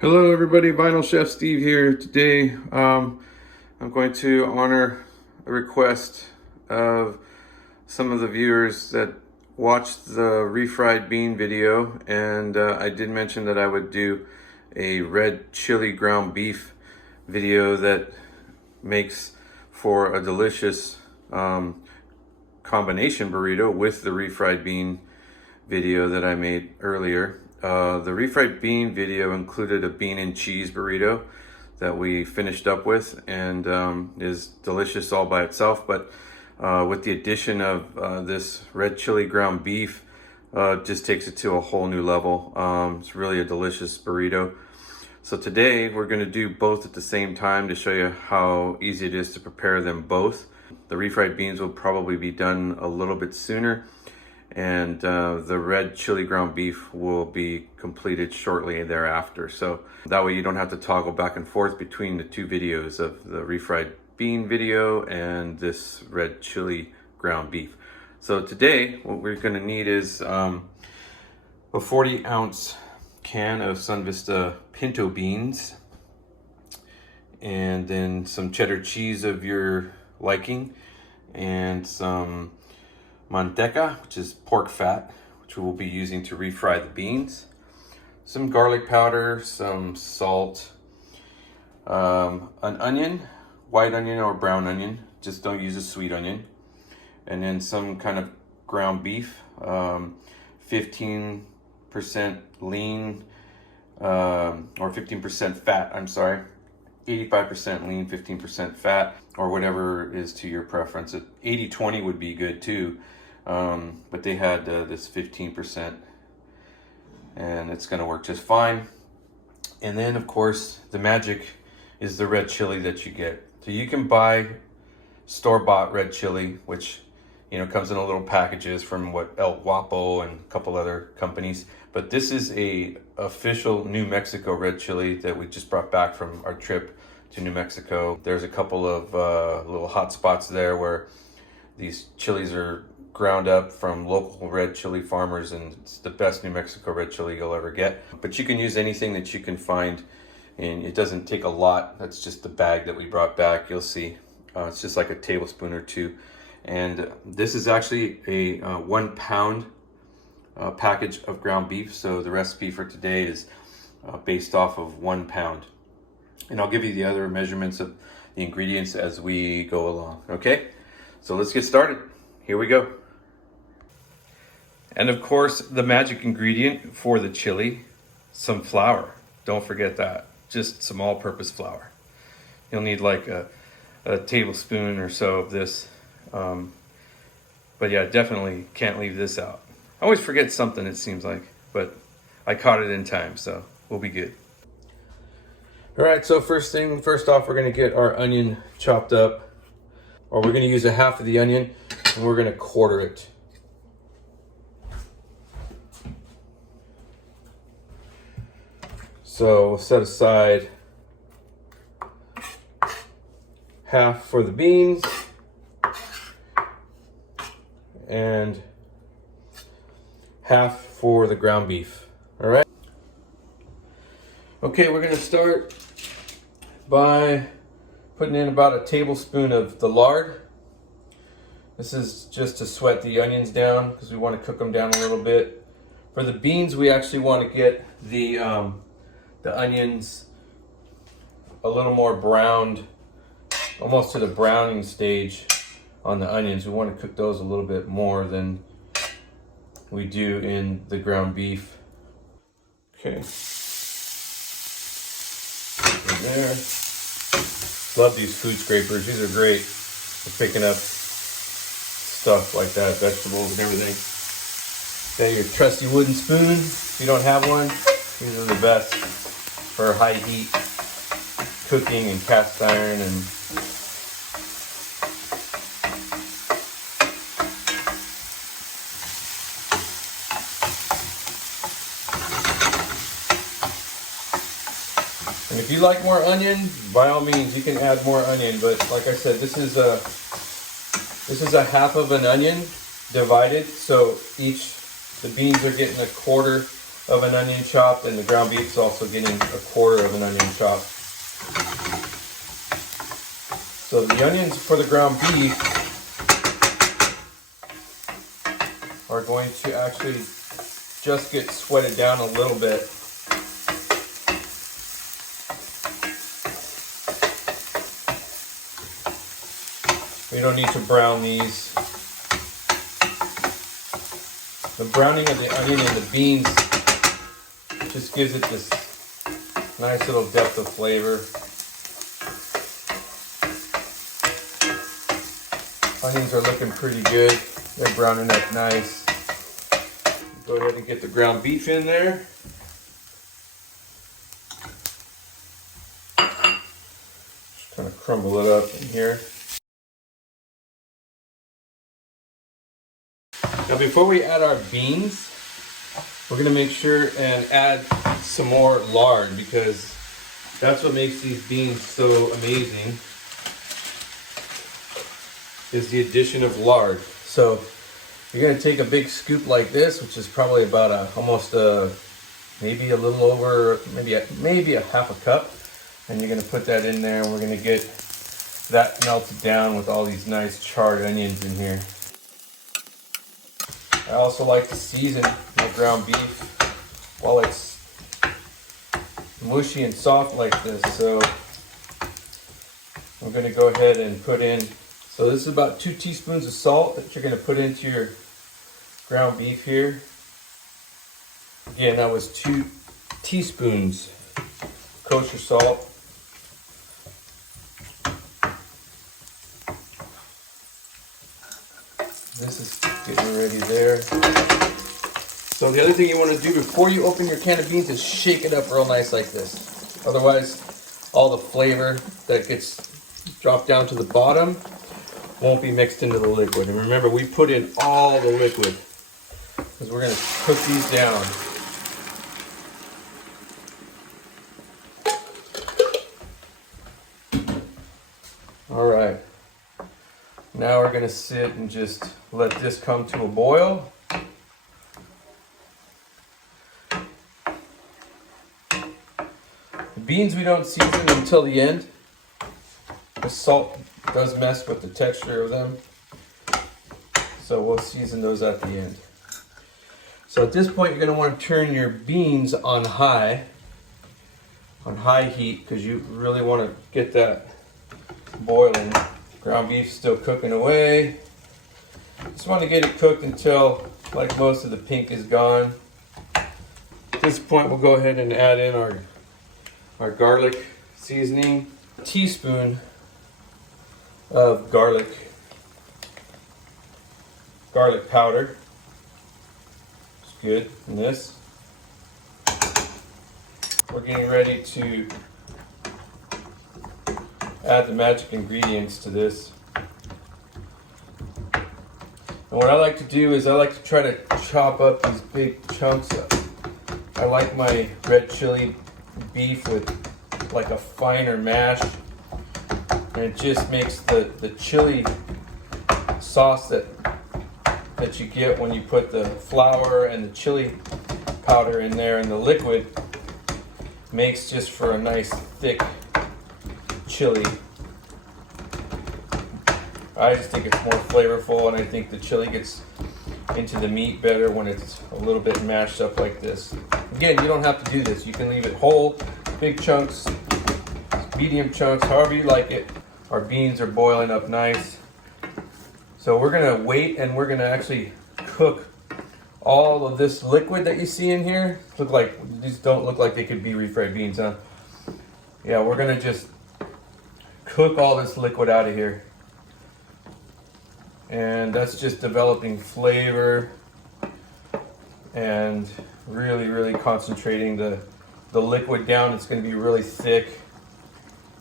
Hello everybody, Vinyl Chef Steve here. Today I'm going to honor a request of some of the viewers that watched the refried bean video, and I did mention that I would do a red chili ground beef video that makes for a delicious combination burrito with the refried bean video that I made earlier. The refried bean video included a bean and cheese burrito that we finished up with, and is delicious all by itself, but with the addition of this red chili ground beef, just takes it to a whole new level. It's really a delicious burrito. So today we're going to do both at the same time to show you how easy it is to prepare them both. The refried beans will probably be done a little bit sooner, and the red chili ground beef will be completed shortly thereafter. So that way you don't have to toggle back and forth between the two videos of the refried bean video and this red chili ground beef. So today what we're going to need is a 40-ounce can of Sun Vista pinto beans, and then some cheddar cheese of your liking, and some manteca, which is pork fat, which we will be using to refry the beans, some garlic powder, some salt, an onion, white onion or brown onion, just don't use a sweet onion, and then some kind of ground beef, 15% lean, or 15% fat, I'm sorry, 85% lean, 15% fat, or whatever is to your preference. 80-20 would be good too. But they had this 15%, and it's going to work just fine. And then of course the magic is the red chili that you get. So you can buy store-bought red chili, which comes in a little packages from El Guapo and a couple other companies, but this is a official New Mexico red chili that we just brought back from our trip to New Mexico. There's a couple of little hot spots there where these chilies are ground up from local red chili farmers, and it's the best New Mexico red chili you'll ever get. But you can use anything that you can find, and it doesn't take a lot. That's just the bag that we brought back. You'll see it's just like a tablespoon or two, and this is actually a 1 pound package of ground beef. So the recipe for today is based off of 1 pound, and I'll give you the other measurements of the ingredients as we go along. Okay, so let's get started. Here we go. And of course, the magic ingredient for the chili, some flour. Don't forget that. Just some all-purpose flour. You'll need like a tablespoon or so of this. But yeah, definitely can't leave this out. I always forget something, it seems like, but I caught it in time, so we'll be good. All right, so first off, we're gonna get our onion chopped up, or we're gonna use a half of the onion, and we're gonna quarter it. So we'll set aside half for the beans and half for the ground beef. All right. Okay, we're gonna start by putting in about a tablespoon of the lard. This is just to sweat the onions down because we want to cook them down a little bit. For the beans, we actually want to get the onions a little more browned, almost to the browning stage on the onions. We want to cook those a little bit more than we do in the ground beef. Okay. In there. Love these food scrapers. These are great for picking up stuff like that, vegetables and everything. Okay, your trusty wooden spoon. If you don't have one, these are the best for high heat cooking and cast iron. And if you like more onion, by all means you can add more onion, but like I said, this is a half of an onion divided, so the beans are getting a quarter of an onion chopped, and the ground beef is also getting a quarter of an onion chopped. So the onions for the ground beef are going to actually just get sweated down a little bit. We don't need to brown these. The browning of the onion and the beans just gives it this nice little depth of flavor. Onions are looking pretty good. They're browning up nice. Go ahead and get the ground beef in there. Just kind of crumble it up in here. Now before we add our beans, we're going to make sure and add some more lard, because that's what makes these beans so amazing, is the addition of lard. So you're going to take a big scoop like this, which is probably about maybe a little over, maybe a half a cup, and you're going to put that in there, and we're going to get that melted down with all these nice charred onions in here. I also like to season my ground beef while it's mushy and soft like this. So I'm going to go ahead and put in, so this is about 2 teaspoons of salt that you're going to put into your ground beef here. Again, that was 2 teaspoons kosher salt. This is getting ready there. So the other thing you want to do before you open your can of beans is shake it up real nice like this. Otherwise, all the flavor that gets dropped down to the bottom won't be mixed into the liquid. And remember, we put in all the liquid because we're going to cook these down. All right. Now we're going to sit and just let this come to a boil. The beans we don't season until the end. The salt does mess with the texture of them, so we'll season those at the end. So at this point, you're going to want to turn your beans on high heat, because you really want to get that boiling. Ground beef still cooking away. Just want to get it cooked until like most of the pink is gone. At this point, we'll go ahead and add in our garlic seasoning. A teaspoon of garlic powder. It's good in this. We're getting ready to add the magic ingredients to this. And what I like to do is I like to try to chop up these big chunks. I like my red chili beef with like a finer mash, and it just makes the chili sauce that you get when you put the flour and the chili powder in there, and the liquid makes just for a nice thick chili. I just think it's more flavorful, and I think the chili gets into the meat better when it's a little bit mashed up like this. Again, you don't have to do this. You can leave it whole, big chunks, medium chunks, however you like it. Our beans are boiling up nice. So we're gonna wait, and we're gonna actually cook all of this liquid that you see in here. These don't look like they could be refried beans, huh? Yeah, we're gonna just cook all this liquid out of here. And that's just developing flavor and really concentrating the liquid down. It's going to be really thick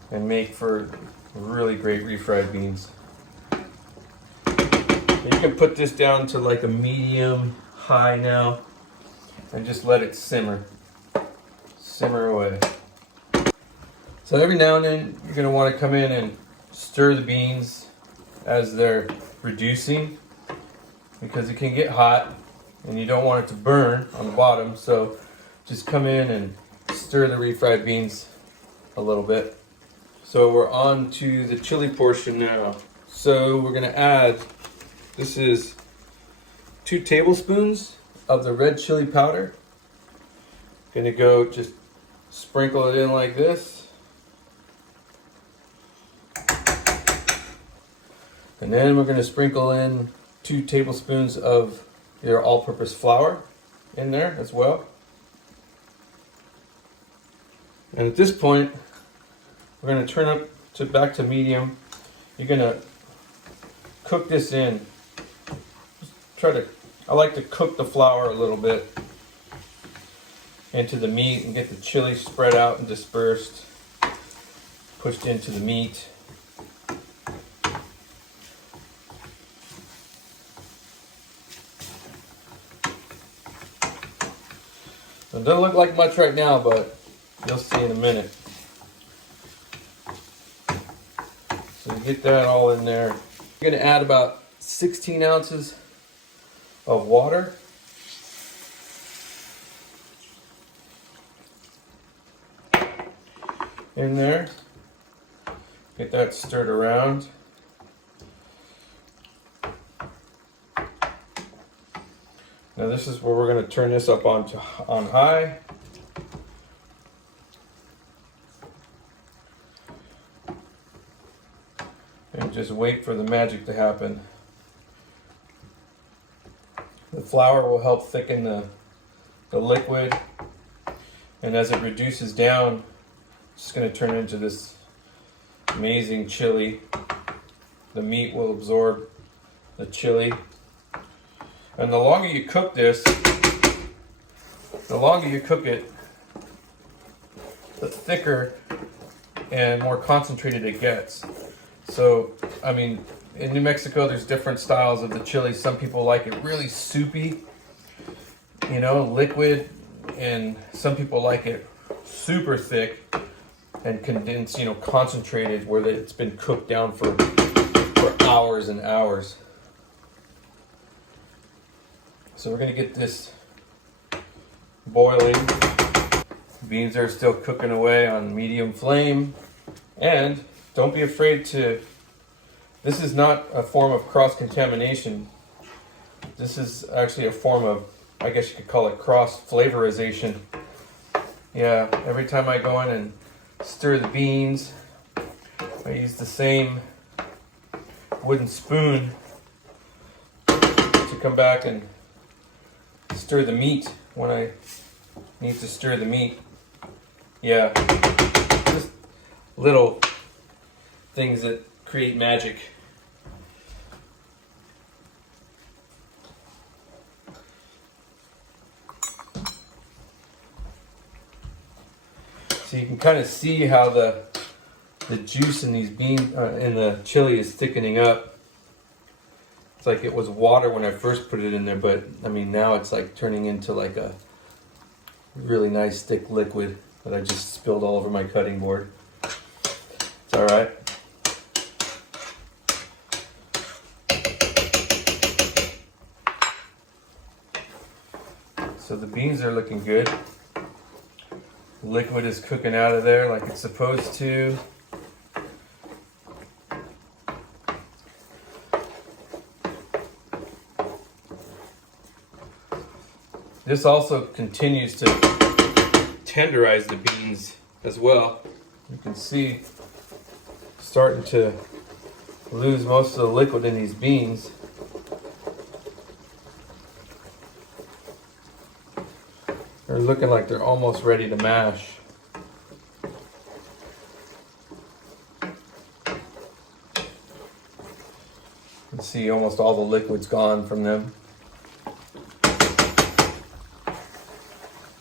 and make for really great refried beans. You can put this down to like a medium high now and just let it simmer away. So every now and then you're going to want to come in and stir the beans as they're reducing, because it can get hot and you don't want it to burn on the bottom. So just come in and stir the refried beans a little bit. So we're on to the chili portion now. So we're gonna add, this is 2 tablespoons of the red chili powder. Gonna go just sprinkle it in like this. And then we're gonna sprinkle in 2 tablespoons of your all-purpose flour in there as well. And at this point, we're gonna turn up to back to medium. You're gonna cook this in. I like to cook the flour a little bit into the meat and get the chili spread out and dispersed, pushed into the meat. It doesn't look like much right now, but you'll see in a minute. So you get that all in there. You're gonna add about 16 ounces of water. In there. Get that stirred around. Now this is where we're going to turn this up on high. And just wait for the magic to happen. The flour will help thicken the liquid, and as it reduces down, it's just going to turn into this amazing chili. The meat will absorb the chili. And the longer you cook this, the longer you cook it, the thicker and more concentrated it gets. So, I mean, in New Mexico, there's different styles of the chili. Some people like it really soupy, you know, liquid, and some people like it super thick and condensed, you know, concentrated, where it's been cooked down for hours and hours. So we're gonna get this boiling. Beans are still cooking away on medium flame. And don't be afraid to, this is not a form of cross-contamination. This is actually a form of, I guess you could call it cross-flavorization. Yeah, every time I go in and stir the beans, I use the same wooden spoon to come back and stir the meat when I need to stir the meat. Yeah, just little things that create magic. So you can kind of see how the juice in these beans in the chili is thickening up. It's like it was water when I first put it in there, but I mean now it's like turning into like a really nice thick liquid that I just spilled all over my cutting board. It's all right. So the beans are looking good. The liquid is cooking out of there like it's supposed to. This also continues to tenderize the beans as well. You can see starting to lose most of the liquid in these beans. They're looking like they're almost ready to mash. You can see almost all the liquid's gone from them.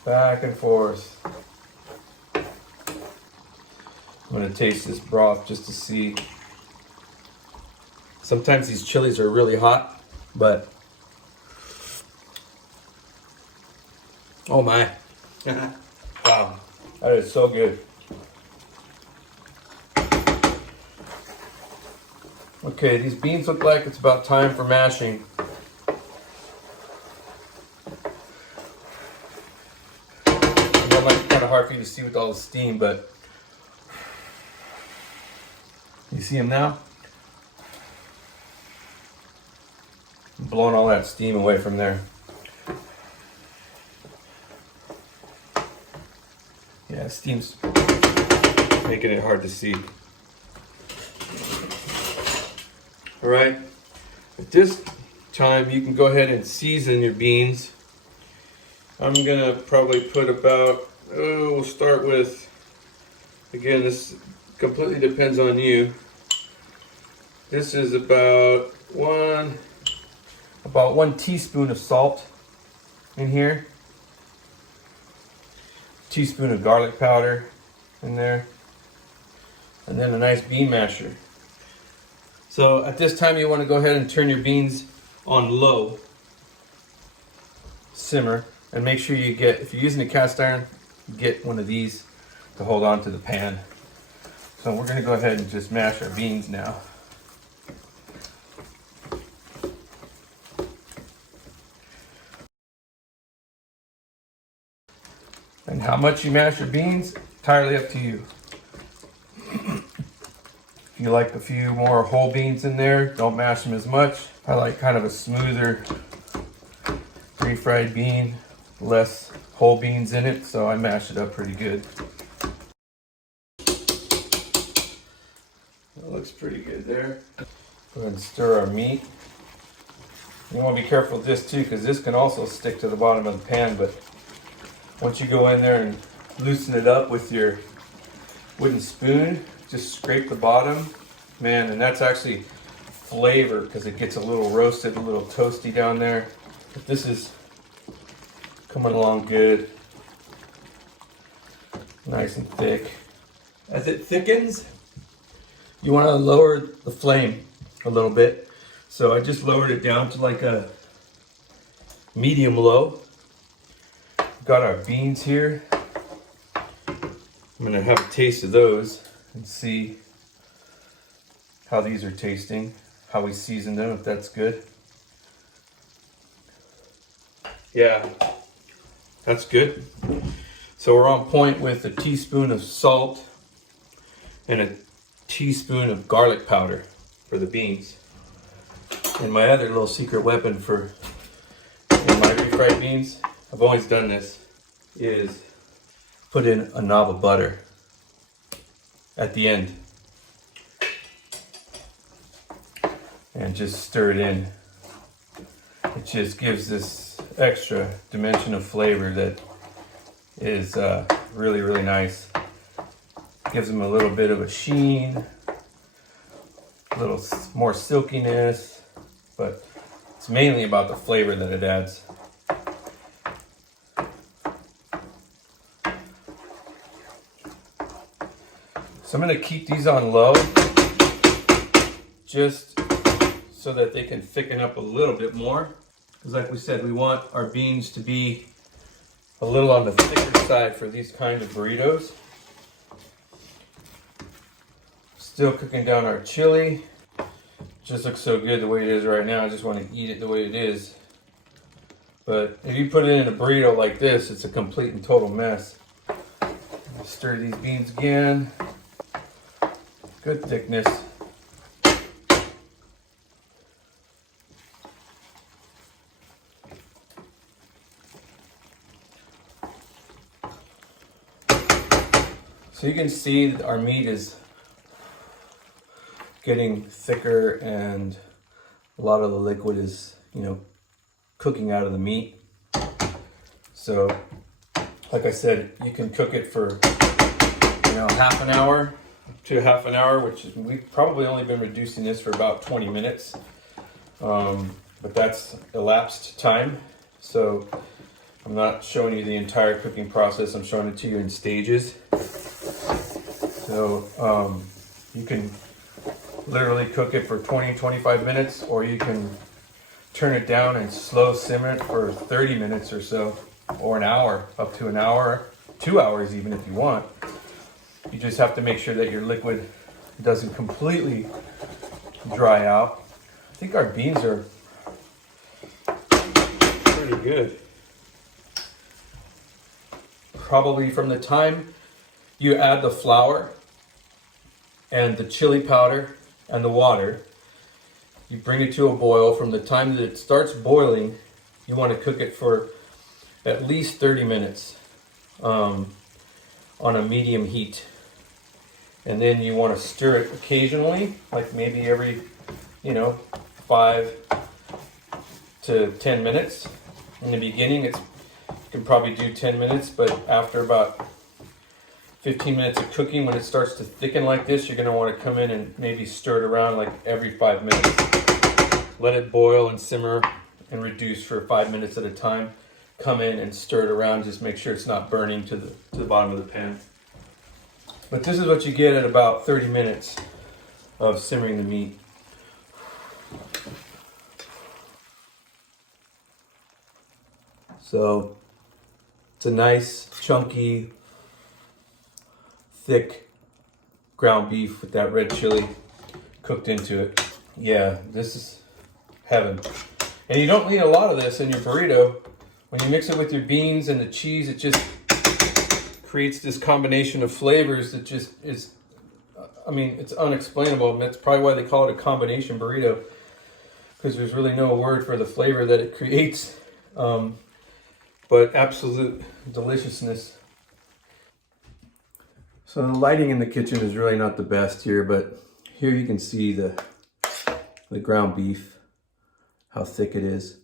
Back and forth. I'm gonna taste this broth just to see. Sometimes these chilies are really hot, but oh my. Wow, that is so good. Okay, these beans look like it's about time for mashing. might be kind of hard for you to see with all the steam, but you see them now? I'm blowing all that steam away from there. Yeah, steam's making it hard to see. All right, at this time you can go ahead and season your beans. I'm gonna probably put about, we'll start with, again, this completely depends on you. This is about one teaspoon of salt in here. Teaspoon of garlic powder in there. And then a nice bean masher. So at this time you want to go ahead and turn your beans on low. Simmer. And make sure you get, if you're using a cast iron, get one of these to hold on to the pan. So we're going to go ahead and just mash our beans now. And how much you mash your beans, entirely up to you. If you like a few more whole beans in there, don't mash them as much. I like kind of a smoother refried bean, less whole beans in it, so I mash it up pretty good. That looks pretty good there. Go ahead and stir our meat. You want to be careful with this too, because this can also stick to the bottom of the pan, but once you go in there and loosen it up with your wooden spoon, just scrape the bottom, man, and that's actually flavor because it gets a little roasted, a little toasty down there. But this is coming along good, nice and thick. As it thickens, you want to lower the flame a little bit. So I just lowered it down to like a medium low. Got our beans here. I'm gonna have a taste of those and see how these are tasting, how we season them, if that's good. Yeah, that's good. So we're on point with a teaspoon of salt and a teaspoon of garlic powder for the beans. And my other little secret weapon for in my refried beans, I've always done this, is put in a knob of butter at the end and just stir it in. It just gives this extra dimension of flavor that is really, really nice. Gives them a little bit of a sheen, a little more silkiness, but it's mainly about the flavor that it adds. So I'm going to keep these on low just so that they can thicken up a little bit more. Because like we said, we want our beans to be a little on the thicker side for these kind of burritos. Still cooking down our chili. Just looks so good the way it is right now. I just want to eat it the way it is. But if you put it in a burrito like this, it's a complete and total mess. Stir these beans again. Good thickness. So you can see that our meat is getting thicker and a lot of the liquid is, cooking out of the meat. So, like I said, you can cook it for, half an hour to half an hour, which is, we've probably only been reducing this for about 20 minutes. But that's elapsed time. So I'm not showing you the entire cooking process. I'm showing it to you in stages. So you can literally cook it for 20-25 minutes, or you can turn it down and slow simmer it for 30 minutes or so, or an hour, up to an hour, 2 hours even if you want. You just have to make sure that your liquid doesn't completely dry out. I think our beans are pretty good. probably from the time you add the flour and the chili powder and the water, you bring it to a boil. From the time that it starts boiling, you want to cook it for at least 30 minutes on a medium heat. And then you want to stir it occasionally, like maybe every, 5 to 10 minutes. In the beginning, you can probably do 10 minutes, but after about 15 minutes of cooking, when it starts to thicken like this, you're going to want to come in and maybe stir it around like every 5 minutes. Let it boil and simmer and reduce for 5 minutes at a time. Come in and stir it around, just make sure it's not burning to the bottom of the pan. But this is what you get at about 30 minutes of simmering the meat. So it's a nice, chunky, thick ground beef with that red chili cooked into it. Yeah, this is heaven. And you don't need a lot of this in your burrito. When you mix it with your beans and the cheese, it just creates this combination of flavors that just is, it's unexplainable. And that's probably why they call it a combination burrito, because there's really no word for the flavor that it creates. But absolute deliciousness. So the lighting in the kitchen is really not the best here, but here you can see the ground beef, how thick it is.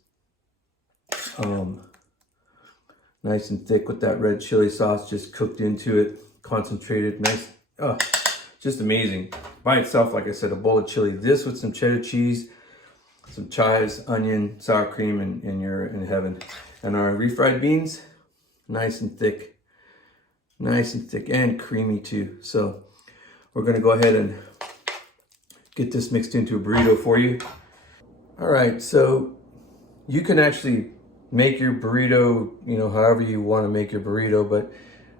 Nice and thick with that red chili sauce just cooked into it, concentrated, nice. Oh, just amazing. By itself, like I said, a bowl of chili. This with some cheddar cheese, some chives, onion, sour cream, and you're in heaven. And our refried beans, nice and thick and creamy too. So we're gonna go ahead and get this mixed into a burrito for you. All right, so you can actually make your burrito, however you want to make your burrito, but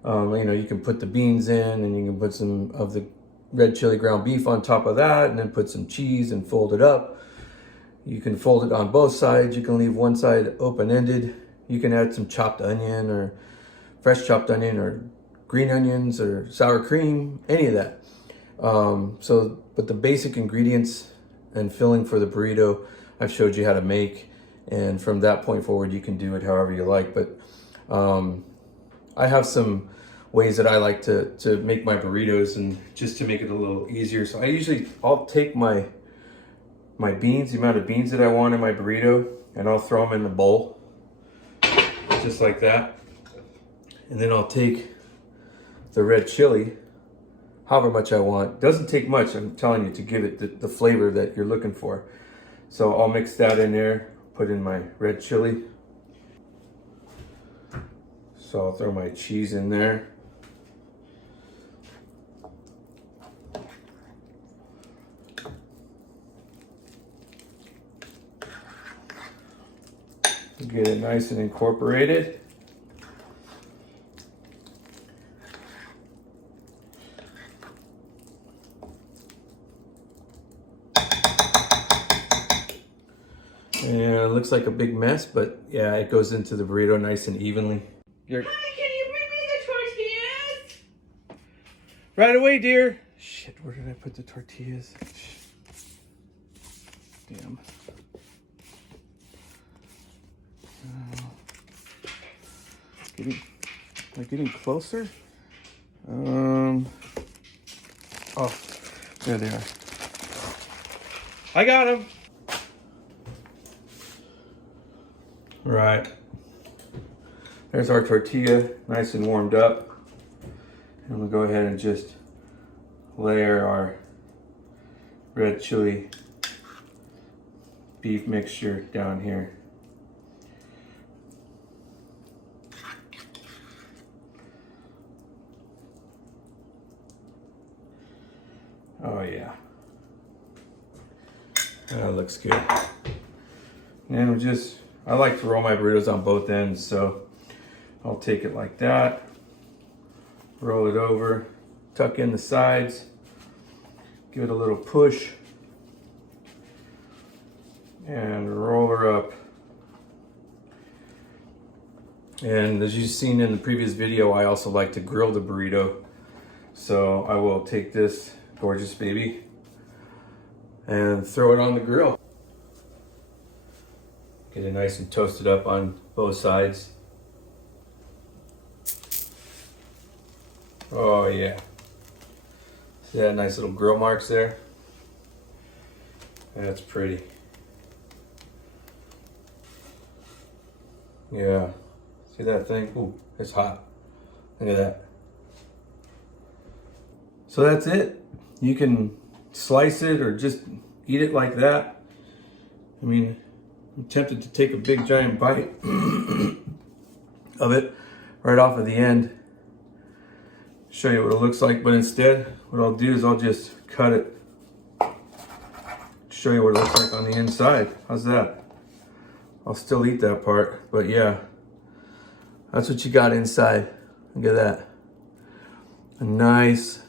you can put the beans in, and you can put some of the red chili ground beef on top of that, and then put some cheese and fold it up. You can fold it on both sides. You can leave one side open-ended. You can add some chopped onion or fresh chopped onion or green onions or sour cream, any of that. But the basic ingredients and filling for the burrito, I've showed you how to make. And from that point forward, you can do it however you like. But I have some ways that I like to make my burritos, and just to make it a little easier. So I'll take my beans, the amount of beans that I want in my burrito, and I'll throw them in the bowl, just like that. And then I'll take the red chili, however much I want. Doesn't take much, I'm telling you, to give it the flavor that you're looking for. So I'll mix that in there, put in my red chili. So I'll throw my cheese in there. Get it nice and incorporated. And it looks like a big mess, but yeah, it goes into the burrito nice and evenly. Honey, can you bring me the tortillas? Right away, dear. Shit, where did I put the tortillas? Damn. Am I getting closer? Oh, there they are. I got them. Right. There's our tortilla, nice and warmed up. And we'll go ahead and just layer our red chili beef mixture down here. Oh yeah, that looks good. And I like to roll my burritos on both ends, so I'll take it like that, roll it over, tuck in the sides, give it a little push, and roll her up And as you've seen in the previous video, I also like to grill the burrito. So I will take this gorgeous baby and throw it on the grill. Get it nice and toasted up on both sides. Oh yeah. See that nice little grill marks there? That's pretty. Yeah. See that thing? Ooh, it's hot. Look at that. So that's it. You can slice it or just eat it like that. I mean, I'm tempted to take a big giant bite of it right off of the end. Show you what it looks like, but instead, what I'll do is I'll just cut it. Show you what it looks like on the inside. How's that? I'll still eat that part, but yeah. That's what you got inside. Look at that. A nice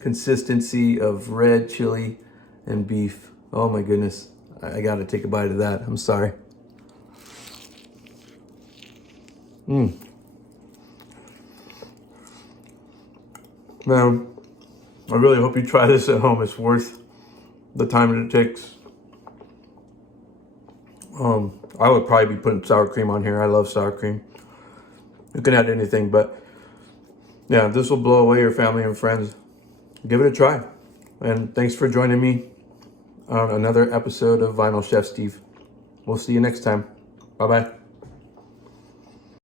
consistency of red chili and beef. Oh my goodness. I gotta take a bite of that. I'm sorry. Man, I really hope you try this at home. It's worth the time that it takes. I would probably be putting sour cream on here. I love sour cream. You can add anything, but yeah, this will blow away your family and friends. Give it a try. And thanks for joining me on another episode of Vinyl Chef Steve. We'll see you next time. Bye-bye.